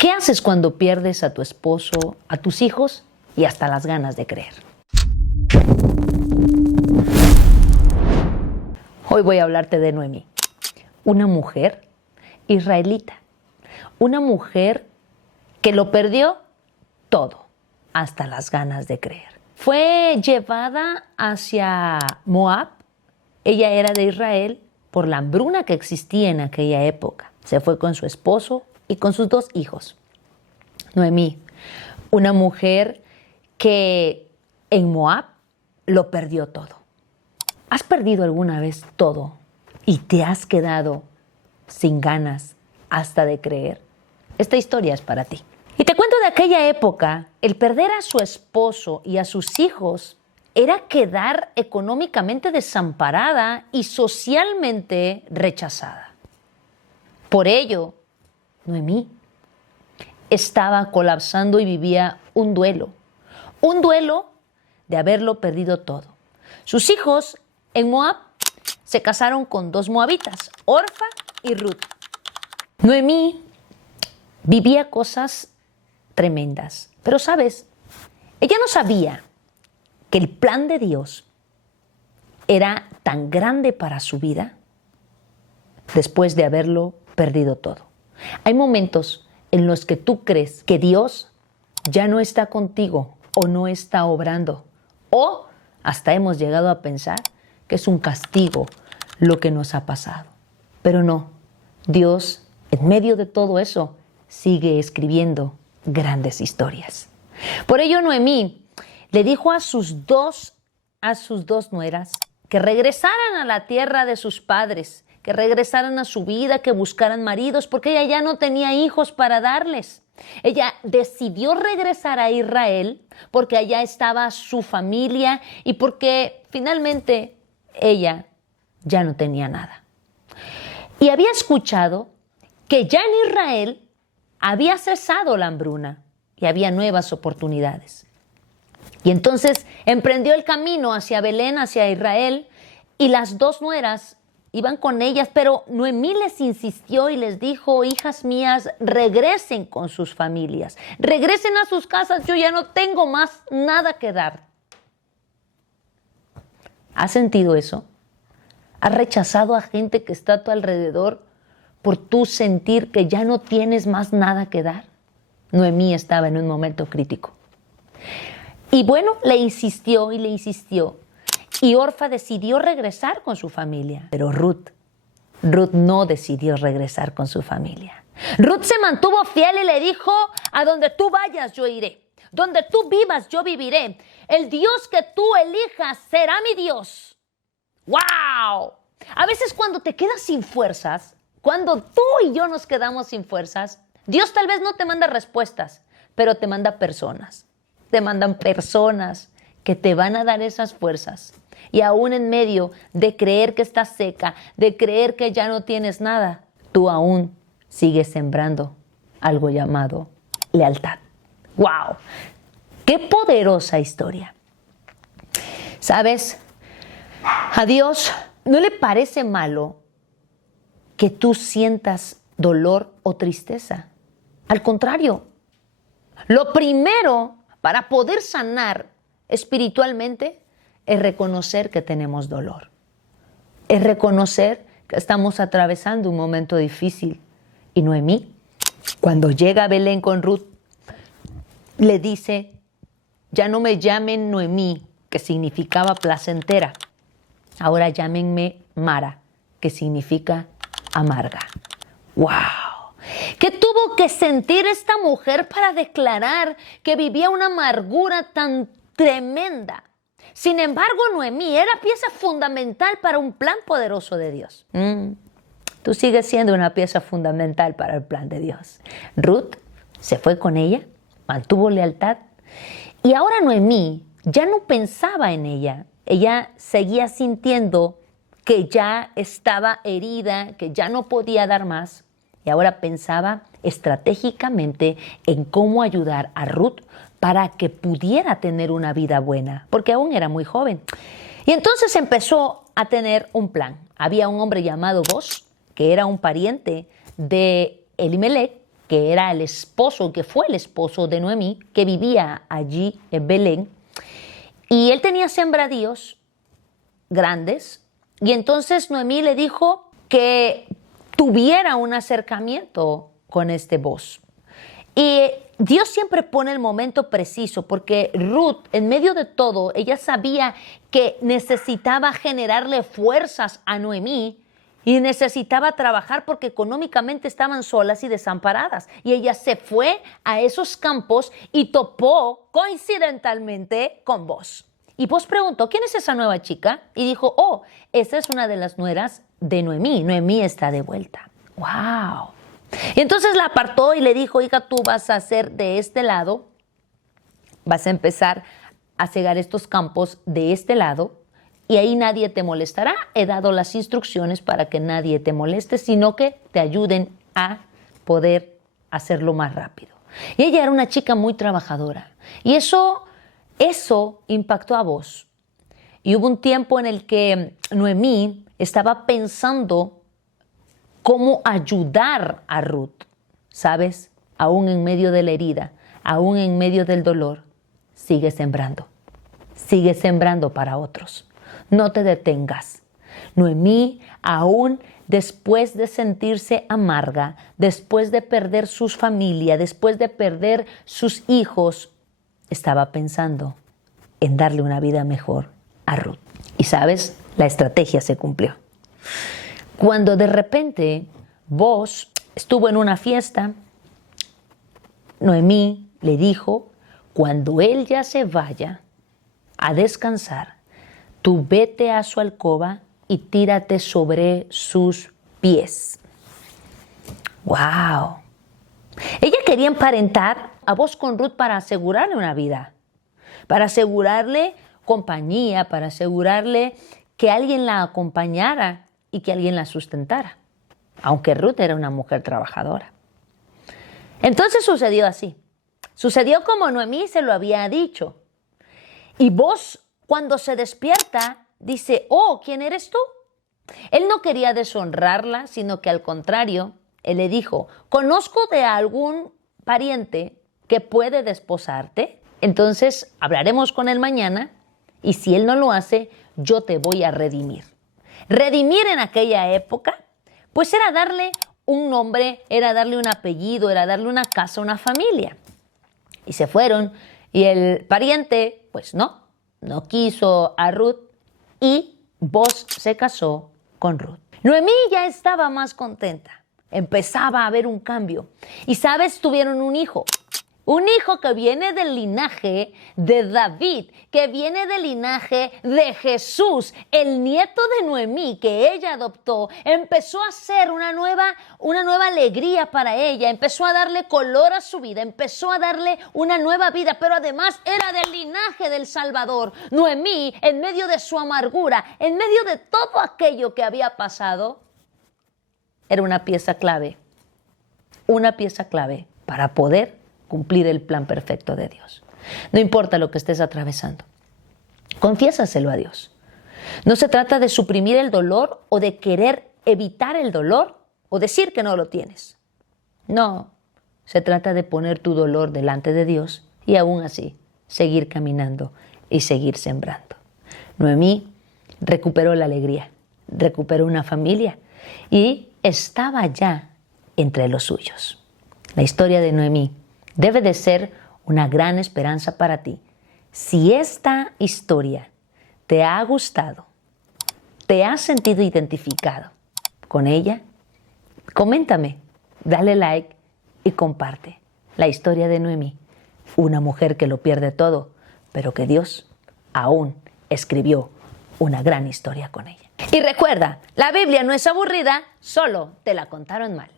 ¿Qué haces cuando pierdes a tu esposo, a tus hijos y hasta las ganas de creer? Hoy voy a hablarte de Noemí, una mujer israelita, una mujer que lo perdió todo, hasta las ganas de creer. Fue llevada hacia Moab, ella era de Israel, por la hambruna que existía en aquella época. Se fue con su esposo y con sus 2 hijos. Noemí, una mujer que en Moab lo perdió todo. ¿Has perdido alguna vez todo y te has quedado sin ganas hasta de creer? Esta historia es para ti. Y te cuento de aquella época, el perder a su esposo y a sus hijos era quedar económicamente desamparada y socialmente rechazada. Por ello, Noemí estaba colapsando y vivía un duelo de haberlo perdido todo. Sus hijos en Moab se casaron con 2 moabitas, Orfa y Ruth. Noemí vivía cosas tremendas, pero ¿sabes? Ella no sabía que el plan de Dios era tan grande para su vida después de haberlo perdido todo. Hay momentos en los que tú crees que Dios ya no está contigo o no está obrando, o hasta hemos llegado a pensar que es un castigo lo que nos ha pasado. Pero no, Dios en medio de todo eso sigue escribiendo grandes historias. Por ello Noemí le dijo a sus dos nueras que regresaran a la tierra de sus padres, que regresaran a su vida, que buscaran maridos, porque ella ya no tenía hijos para darles. Ella decidió regresar a Israel porque allá estaba su familia y porque finalmente ella ya no tenía nada. Y había escuchado que ya en Israel había cesado la hambruna y había nuevas oportunidades. Y entonces emprendió el camino hacia Belén, hacia Israel, y las 2 nueras iban con ellas, pero Noemí les insistió y les dijo: hijas mías, regresen con sus familias, regresen a sus casas, yo ya no tengo más nada que dar. ¿Has sentido eso? ¿Has rechazado a gente que está a tu alrededor por tú sentir que ya no tienes más nada que dar? Noemí estaba en un momento crítico. Y bueno, le insistió y le insistió. Y Orfa decidió regresar con su familia. Pero Ruth no decidió regresar con su familia. Ruth se mantuvo fiel y le dijo: a donde tú vayas yo iré. Donde tú vivas yo viviré. El Dios que tú elijas será mi Dios. ¡Wow! A veces cuando te quedas sin fuerzas, cuando tú y yo nos quedamos sin fuerzas, Dios tal vez no te manda respuestas, pero te manda personas. Te mandan personas que te van a dar esas fuerzas. Y aún en medio de creer que estás seca, de creer que ya no tienes nada, tú aún sigues sembrando algo llamado lealtad. ¡Wow! ¡Qué poderosa historia! ¿Sabes? A Dios no le parece malo que tú sientas dolor o tristeza. Al contrario, lo primero para poder sanar espiritualmente es reconocer que tenemos dolor. Es reconocer que estamos atravesando un momento difícil. Y Noemí, cuando llega a Belén con Ruth, le dice: ya no me llamen Noemí, que significaba placentera. Ahora llámenme Mara, que significa amarga. ¡Wow! ¿Qué tuvo que sentir esta mujer para declarar que vivía una amargura tan tremenda? Sin embargo, Noemí era pieza fundamental para un plan poderoso de Dios. Tú sigues siendo una pieza fundamental para el plan de Dios. Ruth se fue con ella, mantuvo lealtad, y ahora Noemí ya no pensaba en ella. Ella seguía sintiendo que ya estaba herida, que ya no podía dar más. Y ahora pensaba estratégicamente en cómo ayudar a Ruth para que pudiera tener una vida buena, porque aún era muy joven. Y entonces empezó a tener un plan. Había un hombre llamado Boz, que era un pariente de Elimelech, que era el esposo, que fue el esposo de Noemí, que vivía allí en Belén. Y él tenía sembradíos grandes. Y entonces Noemí le dijo que tuviera un acercamiento con este Boaz. Y Dios siempre pone el momento preciso, porque Ruth, en medio de todo, ella sabía que necesitaba generarle fuerzas a Noemí y necesitaba trabajar porque económicamente estaban solas y desamparadas. Y ella se fue a esos campos y topó coincidentalmente con Boaz. Y Boaz preguntó, ¿quién es esa nueva chica? Y dijo, oh, esa es una de las nueras de Noemí. Noemí está de vuelta. ¡Wow! Y entonces la apartó y le dijo, hija, tú vas a hacer de este lado, vas a empezar a cegar estos campos de este lado y ahí nadie te molestará. He dado las instrucciones para que nadie te moleste, sino que te ayuden a poder hacerlo más rápido. Y ella era una chica muy trabajadora y eso impactó a Boaz. Y hubo un tiempo en el que Noemí estaba pensando cómo ayudar a Ruth, ¿sabes? Aún en medio de la herida, aún en medio del dolor, sigue sembrando para otros. No te detengas. Noemí, aún después de sentirse amarga, después de perder sus familias, después de perder sus hijos, estaba pensando en darle una vida mejor a Ruth. Y ¿sabes? La estrategia se cumplió. Cuando de repente Boaz estuvo en una fiesta, Noemí le dijo, cuando él ya se vaya a descansar, tú vete a su alcoba y tírate sobre sus pies. ¡Wow! Ella quería emparentar a Boaz con Ruth para asegurarle una vida, para asegurarle compañía, para asegurarle que alguien la acompañara y que alguien la sustentara, aunque Ruth era una mujer trabajadora. Entonces sucedió así. Sucedió como Noemí se lo había dicho. Y Boaz, cuando se despierta, dice, oh, ¿quién eres tú? Él no quería deshonrarla, sino que al contrario, él le dijo, ¿conozco de algún pariente que puede desposarte? Entonces hablaremos con él mañana y si él no lo hace, yo te voy a redimir. Redimir en aquella época, pues era darle un nombre, era darle un apellido, era darle una casa, una familia. Y se fueron y el pariente, pues no quiso a Ruth y Boaz se casó con Ruth. Noemí ya estaba más contenta, empezaba a haber un cambio. Y sabes, tuvieron un hijo que viene del linaje de David, que viene del linaje de Jesús, el nieto de Noemí que ella adoptó. Empezó a ser una nueva alegría para ella, empezó a darle color a su vida, empezó a darle una nueva vida, pero además era del linaje del Salvador. Noemí, en medio de su amargura, en medio de todo aquello que había pasado, era una pieza clave para poder cumplir el plan perfecto de Dios. No importa lo que estés atravesando, confiésaselo a Dios. No se trata de suprimir el dolor o de querer evitar el dolor o decir que no lo tienes. No, se trata de poner tu dolor delante de Dios y aún así seguir caminando y seguir sembrando. Noemí recuperó la alegría, recuperó una familia y estaba ya entre los suyos. La historia de Noemí debe de ser una gran esperanza para ti. Si esta historia te ha gustado, te has sentido identificado con ella, coméntame, dale like y comparte la historia de Noemí, una mujer que lo pierde todo, pero que Dios aún escribió una gran historia con ella. Y recuerda, la Biblia no es aburrida, solo te la contaron mal.